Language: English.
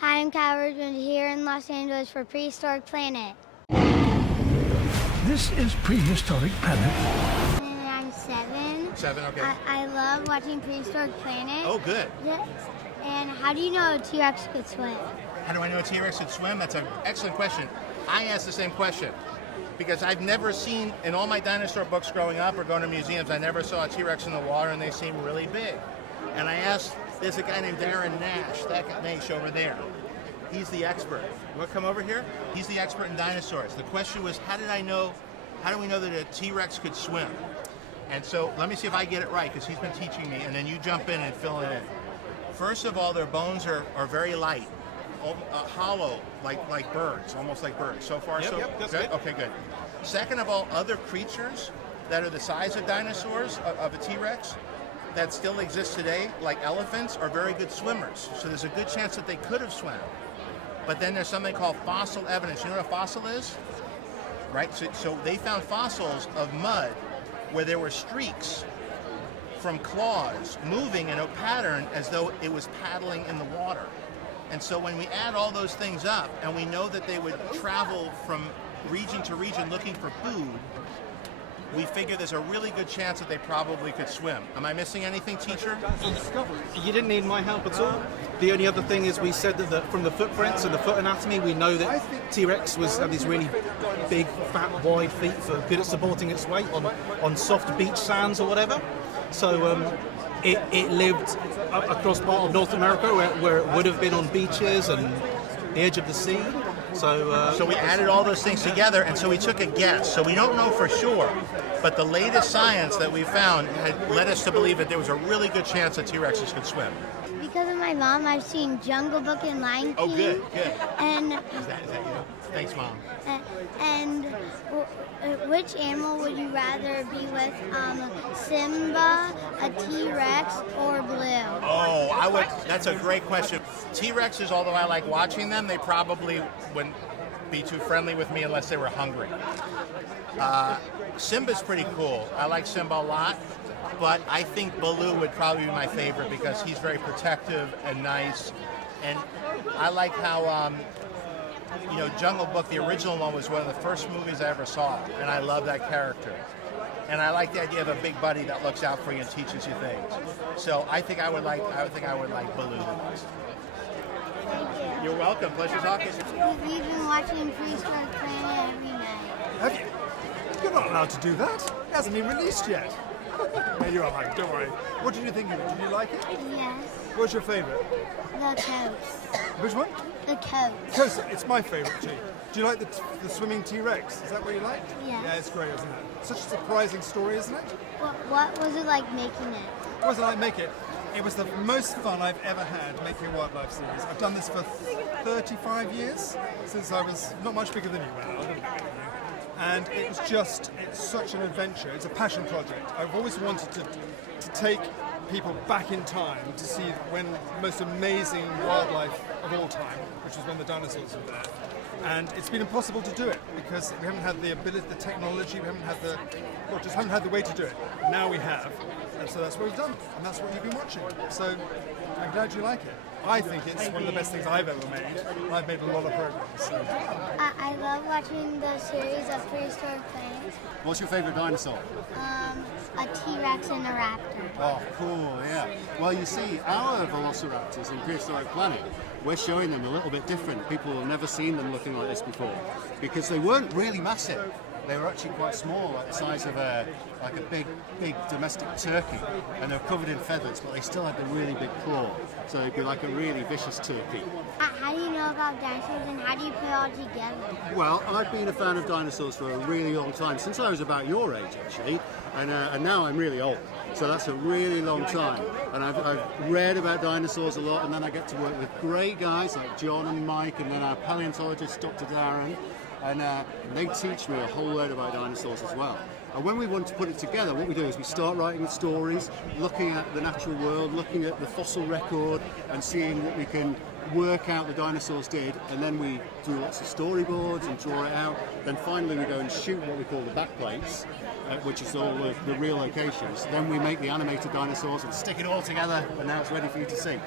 Hi, I'm Kyle Ridgman here in Los Angeles for Prehistoric Planet. This is Prehistoric Planet. And I'm 7. 7, okay. I love watching Prehistoric Planet. Oh, good. Yeah. And how do you know a T-Rex could swim? How do I know a T-Rex could swim? That's an excellent question. I asked the same question because I've never seen, in all my dinosaur books growing up or going to museums, I never saw a T-Rex in the water and they seem really big. And I asked, there's a guy named Darren Nash, that guy Nash over there. He's the expert. You want to come over here? He's the expert in dinosaurs. The question was, how do we know that a T-Rex could swim? And so let me see if I get it right, because he's been teaching me, and then you jump in and fill it in. First of all, their bones are very light, hollow, like birds, almost like birds. So far, so that's good? good. Okay, good. Second of all, other creatures that are the size of dinosaurs, of a T-Rex, that still exist today, like elephants, are very good swimmers. So there's a good chance that they could have swam. But then there's something called fossil evidence. You know what a fossil is? Right? So they found fossils of mud where there were streaks from claws moving in a pattern as though it was paddling in the water. And so when we add all those things up, and we know that they would travel from region to region looking for food, we figure there's a really good chance that they probably could swim. Am I missing anything, teacher? You didn't need my help at all. The only other thing is we said that from the footprints and the foot anatomy, we know that T-Rex had these really big, fat, wide feet for good at supporting its weight on soft beach sands or whatever. So it lived across part of North America where it would have been on beaches and the edge of the sea. So we added all those things together, and so we took a guess. So we don't know for sure, but the latest science that we found had led us to believe that there was a really good chance that T-Rexes could swim. Because of my mom, I've seen Jungle Book and Lion King. Oh, good. And Is that you? Thanks, Mom. and which animal would you rather be with? Simba, a T-Rex, or Blue? Oh, that's a great question. T-Rexes, although I like watching them, they probably wouldn't be too friendly with me unless they were hungry. Simba's pretty cool. I like Simba a lot, but I think Baloo would probably be my favorite because he's very protective and nice. And I like how, Jungle Book, the original one, was one of the first movies I ever saw, and I love that character. And I like the idea of a big buddy that looks out for you and teaches you things. So I think I would like Baloo the most. Thank you. You're welcome. Pleasure talking to you. We've been watching Prehistoric Planet every night. Have you? You're not allowed to do that. It hasn't been released yet. No, you are fine. Don't worry. What did you think of it? Did you like it? Yes. What's your favourite? The coats. Which one? The coats. Coast. It's my favourite too. Do you like the swimming T-Rex? Is that what you like? Yes. Yeah, it's great, isn't it? Such a surprising story, isn't it? What was it like making it? It wasn't like make it. It was the most fun I've ever had making a wildlife series. I've done this for 35 years, since I was not much bigger than you, well, and it's such an adventure. It's a passion project. I've always wanted to take people back in time to see when the most amazing wildlife of all time, which was when the dinosaurs were there. And it's been impossible to do it because we haven't had the ability, the technology, we haven't had the way to do it. Now we have, and so that's what we've done, and that's what you've been watching. So I'm glad you like it. I think it's one of the best things I've ever made. I've made a lot of programs. So. I love watching the series of Prehistoric Planet. What's your favourite dinosaur? A T-Rex and a raptor. Oh, cool, yeah. Well, you see, our velociraptors in Prehistoric Planet, we're showing them a little bit different. People have never seen them looking like this before because they weren't really massive. They were actually quite small, like the size of a big domestic turkey, and they're covered in feathers, but they still had the really big claw, so they'd be like a really vicious turkey. How do you know about dinosaurs and how do you put it all together? Well, I've been a fan of dinosaurs for a really long time, since I was about your age actually, and now I'm really old. So that's a really long time, and I've read about dinosaurs a lot, and then I get to work with great guys like John and Mike, and then our paleontologist Dr. Darren, and they teach me a whole load about dinosaurs as well. And when we want to put it together, what we do is we start writing the stories, looking at the natural world, looking at the fossil record, and seeing what we can work out the dinosaurs did, and then we do lots of storyboards and draw it out. Then finally we go and shoot what we call the backplates, which is all the real locations. Then we make the animated dinosaurs and stick it all together, and now it's ready for you to see.